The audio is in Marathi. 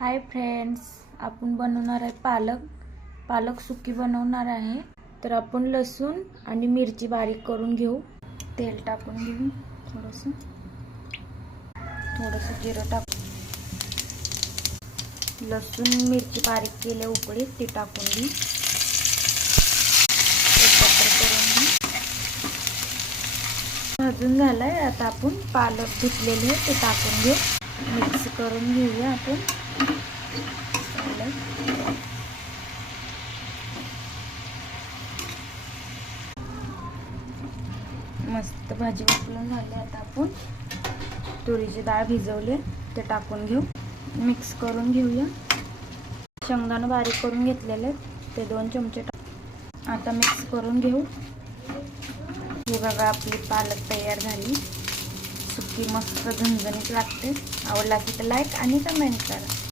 हाय फ्रेंड्स, आपण बनवणार आहे पालक सुकी बनवणार आहे। तर आपण लसूण आणि मिरची बारीक करून घेऊ। तेल टाकून घेऊ, थोडंसं जिरं टाकू, लसूण मिरची बारीक केले उकळीत ते टाकून घेऊ, एकत्र करून घेऊ। भाजून झालाय, आता आपण पालक धुतलेले ते टाकून घेऊ, मिक्स करून घेऊया आपण। मस्त भाजी उकळून झाली। आता आपण तुरीची डाळ भिजवले ते टाकून घेऊ, मिक्स करून घेऊया। शेंगदाणे बारीक करून घेतलेले ते 2 चमचे आता मिक्स करून घेऊ। हे बघा, आपली पालक तयार झाली। सुकी मस्त झणझणीत लागते। आवडला की लाईक आणि कमेंट करा।